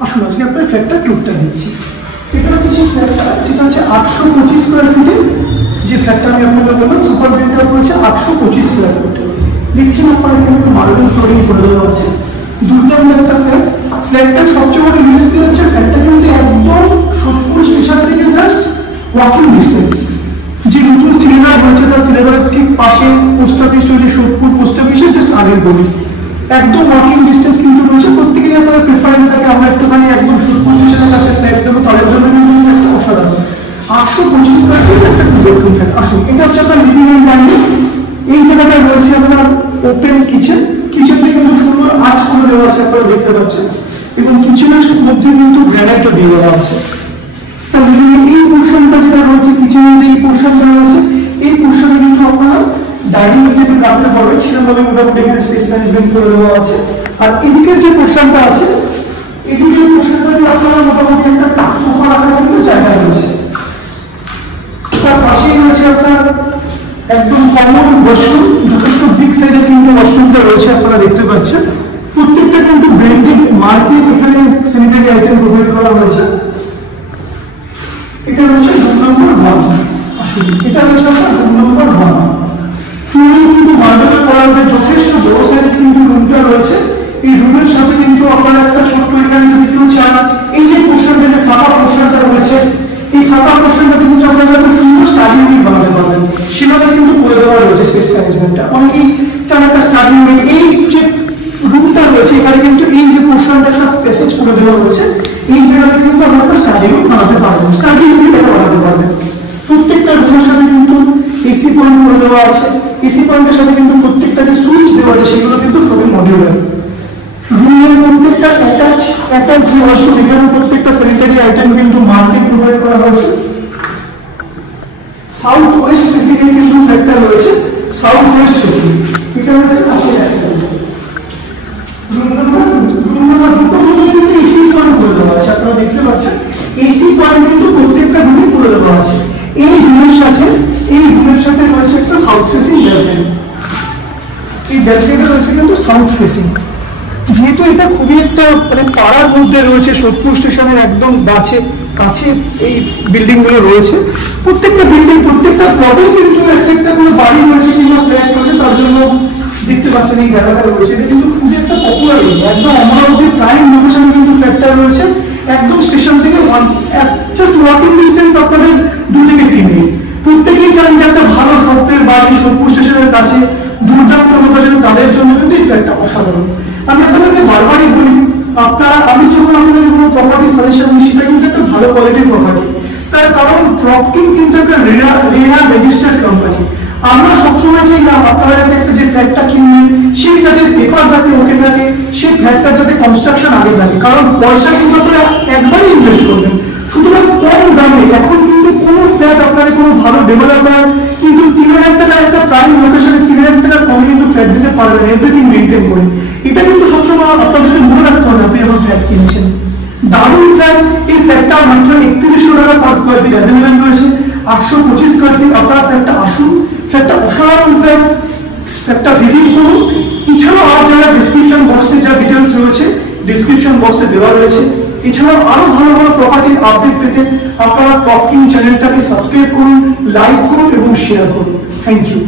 আসুন আজকে আপনার ফ্ল্যাটটা টুরটা দিচ্ছি। এটা হচ্ছে সেই ফ্ল্যাটটা যেটা হচ্ছে 825 স্কোয়ার ফিটের, যে ফ্ল্যাটটা আমি আপনাদের বললাম সুপার বিল্ডার রয়েছে 825 স্কোয়ার ফিট। দেখছেন আপনার এখানে মার্বেল ফ্লোরিং করে দেওয়া আছে, দুর্দান্ত একটা ফ্ল্যাট। ফ্ল্যাটটার সবচেয়ে বড় ইউএসপি হচ্ছে ফ্ল্যাটটা কিন্তু একদম সোদপুর স্টেশন থেকে জাস্ট ওয়াকিং ডিস্টেন্স। যে নতুন সিনেমা হয়েছে তার সিনেমার ঠিক পাশে পোস্ট অফিস রয়েছে, সোদপুর পোস্ট অফিসের জাস্ট আগের গলি, একদম ওয়াকিং ডিস্টেন্স কিন্তু রয়েছে। প্রত্যেকেরই আপনাদের প্রেফারেন্স থাকে আমরা একটুখানি একদম সোদপুর স্টেশনের কাছে ফ্ল্যাট দেবো, তাদের জন্য কিন্তু একটা অসাধারণ 825 স্কোয়ার ফিট একটা টু বেডরুম ফ্ল্যাট। আসুন এটা হচ্ছে আপনার লিভিং রুম ডাইনিং। এই জায়গাটায় রয়েছে আপনার ওপেন কিচেন, কিচেনটা কিন্তু সুন্দর আর্চ করে দেওয়া আছে আপনারা দেখতে পাচ্ছেন, এবং কিচেনের মধ্যে কিন্তু গ্রানাইটও দিয়ে দেওয়া আছে। এই পোর্শনটা যেটা রয়েছে কিচেনের যে এই পোর্শনটা রয়েছে, এই পোর্শনে কিন্তু আপনারা ডাইনিং টেবিল রাখতে পারবেন, সেরকমভাবে মোটামুটি এখানে স্পেস ম্যানেজমেন্ট করে দেওয়া আছে। আর এদিকের যে পোর্শনটা আছে, এদিকের পোর্শনটা দিয়ে আপনারা মোটামুটি একটা সোফা রাখার কিন্তু জায়গা রয়েছে। তার পাশেই রয়েছে আপনার একদম কমন ওয়াশরুম, যথেষ্ট বিগ সাইজের কিন্তু ওয়াশরুমটা রয়েছে আপনারা দেখতে পাচ্ছেন। প্রত্যেকটা কিন্তু ব্র্যান্ডেড মার্কেট এখানে স্যানিটারি আইটেম প্রোভাইড করা হয়েছে। এটা রয়েছে রুম নম্বর 1। আসুন এটা রয়েছে আপনার রুম নম্বর 1। ফ্লোরিং কিন্তু মার্বেলে করা হয়েছে, যথেষ্ট বড় সাইজের কিন্তু রুমটা রয়েছে। এই রুমের সাথে কিন্তু আপনারা একটা ছোট্ট এখানে যদি কেউ চান, এই যে পোর্শনটা যে ফাঁকা পোর্শনটা রয়েছে, এই ফাঁকা পোর্শনটা কিন্তু আপনারা খুব সুন্দর স্টাডি ইউনিট বানাতে পারবেন, সেভাবে কিন্তু করে দেওয়া রয়েছে স্পেস ম্যানেজমেন্টটা। অনেকেই চান একটা স্টাডি ইউনিট, এই যে রুমটা রয়েছে এখানে কিন্তু এই যে পোর্শনটা একটা প্যাসেজ করে দেওয়া রয়েছে, এই জায়গাটা কিন্তু আপনারা একটা স্টাডি ইউনিট বানাতে পারবেন, স্টাডি ইউনিট বানাতে পারবেন। প্রত্যেকটা রুমের সাথে কিন্তু এসি পয়েন্ট করে দেওয়া আছে, এসি পয়েন্টের সাথে কিন্তু প্রত্যেকটা যে সুইচ দেওয়া আছে সেগুলো কিন্তু সবই মডিউলার। রুমের প্রত্যেকটা অ্যাটাচ যে ওয়াশরুম, এখানে প্রত্যেকটা স্যানিটারি আইটেম কিন্তু মার্কেট প্রোভাইড করা হয়েছে। সাউথ ওয়েস্ট ফেসিং কিন্তু ফ্ল্যাটটা রয়েছে, সাউথ ওয়েস্ট ফেসিং। এটা হচ্ছে পাশের একটা রুম নম্বর 2 কিন্তু এসি পয়েন্ট করে দেওয়া আছে, আপনারা দেখতে পাচ্ছেন এসি পয়েন্ট কিন্তু প্রত্যেকটা রুমে করে দেওয়া আছে। এই রুমের সাথে রয়েছে একটা সাউথ ফেসিং ব্যালকনি। এই ব্যালকনিটা রয়েছে কিন্তু সাউথ ফেসিং। যেহেতু এটা খুবই একটা মানে পাড়ার মধ্যে রয়েছে, সোদপুর স্টেশনের একদম কাছে এই বিল্ডিং গুলো রয়েছে, প্রত্যেকটা বিল্ডিং প্রত্যেকটা প্লটে কিন্তু একটা কোনো বাড়ি রয়েছে কিংবা ফ্ল্যাট রয়েছে, তার জন্য দেখতে পাচ্ছেন এই জায়গাটা রয়েছে। এটা কিন্তু খুবই একটা পপুলার এরিয়া, একদম অমরাবতী প্রাইম লোকেশনে কিন্তু ফ্ল্যাটটা রয়েছে, একদম স্টেশন থেকে জাস্ট ওয়াকিং ডিস্টেন্স আপনাদের 2 থেকে 3 মিনিট। প্রত্যেকেই চান যে একটা ভালো সফটওয়্যার বাড়ি সোদপুর স্টেশনের কাছে, দুর্দান্ত লোকেশন, তাদের জন্য কিন্তু এই ফ্ল্যাটটা অসাধারণ। আমি আপনাদেরকে বারবারই বলি, আমি যখন আপনাদের কোনো প্রপার্টি সাজেশন দিই সেটা কিন্তু একটা ভালো কোয়ালিটির প্রপার্টি, তার কারণ প্রপার্টি কিন্তু একটা রেরা রেজিস্টার্ড কোম্পানি। আমরা সবসময় চাই না আপনারা যাতে একটা যে ফ্ল্যাটটা কিনবেন সেই ফ্ল্যাটের পেপার যাতে ওকে থাকে, সেই ফ্ল্যাটটার যাতে কনস্ট্রাকশন আগে থাকে, কারণ পয়সা কিন্তু আপনারা একবারই ইনভেস্ট করবেন। সুতরাং কম দামে এখন কিন্তু কোনো ফ্ল্যাট আপনাদের কোনো ভালো ডেভেলপার কিন্তু 3,000 টাকা একটা প্রাইম লোকেশনে 3,000 টাকা কমে কিন্তু ফ্ল্যাট দিতে পারবেন, এভরিথিং মেনটেন করে। এটা কিন্তু সবসময় আপনাদেরকে মনে রাখতে হবে আপনি যখন ফ্ল্যাট কিনছেন। দারুণ ফ্ল্যাট, এই ফ্ল্যাটটা মাত্র 3100 টাকা পার স্কোয়ার ফিট অ্যাভেলেবেল রয়েছে, 825 স্কোয়ার ফিট। আপনারা ফ্ল্যাটটা আসুন, ফ্ল্যাটটা অসাধারণ ফ্ল্যাট, ফ্ল্যাটটা ভিজিট করুন। এছাড়াও আর যারা ডিসক্রিপশন বক্সে যা ডিটেলস রয়েছে ডিসক্রিপশন বক্সে দেওয়া রয়েছে। এছাড়াও আরো ভালো ভালো প্রপার্টির আপডেট পেতে আপনারা প্রপার্টি চ্যানেলটাকে সাবস্ক্রাইব করুন, লাইক করুন এবং শেয়ার করুন। Thank you.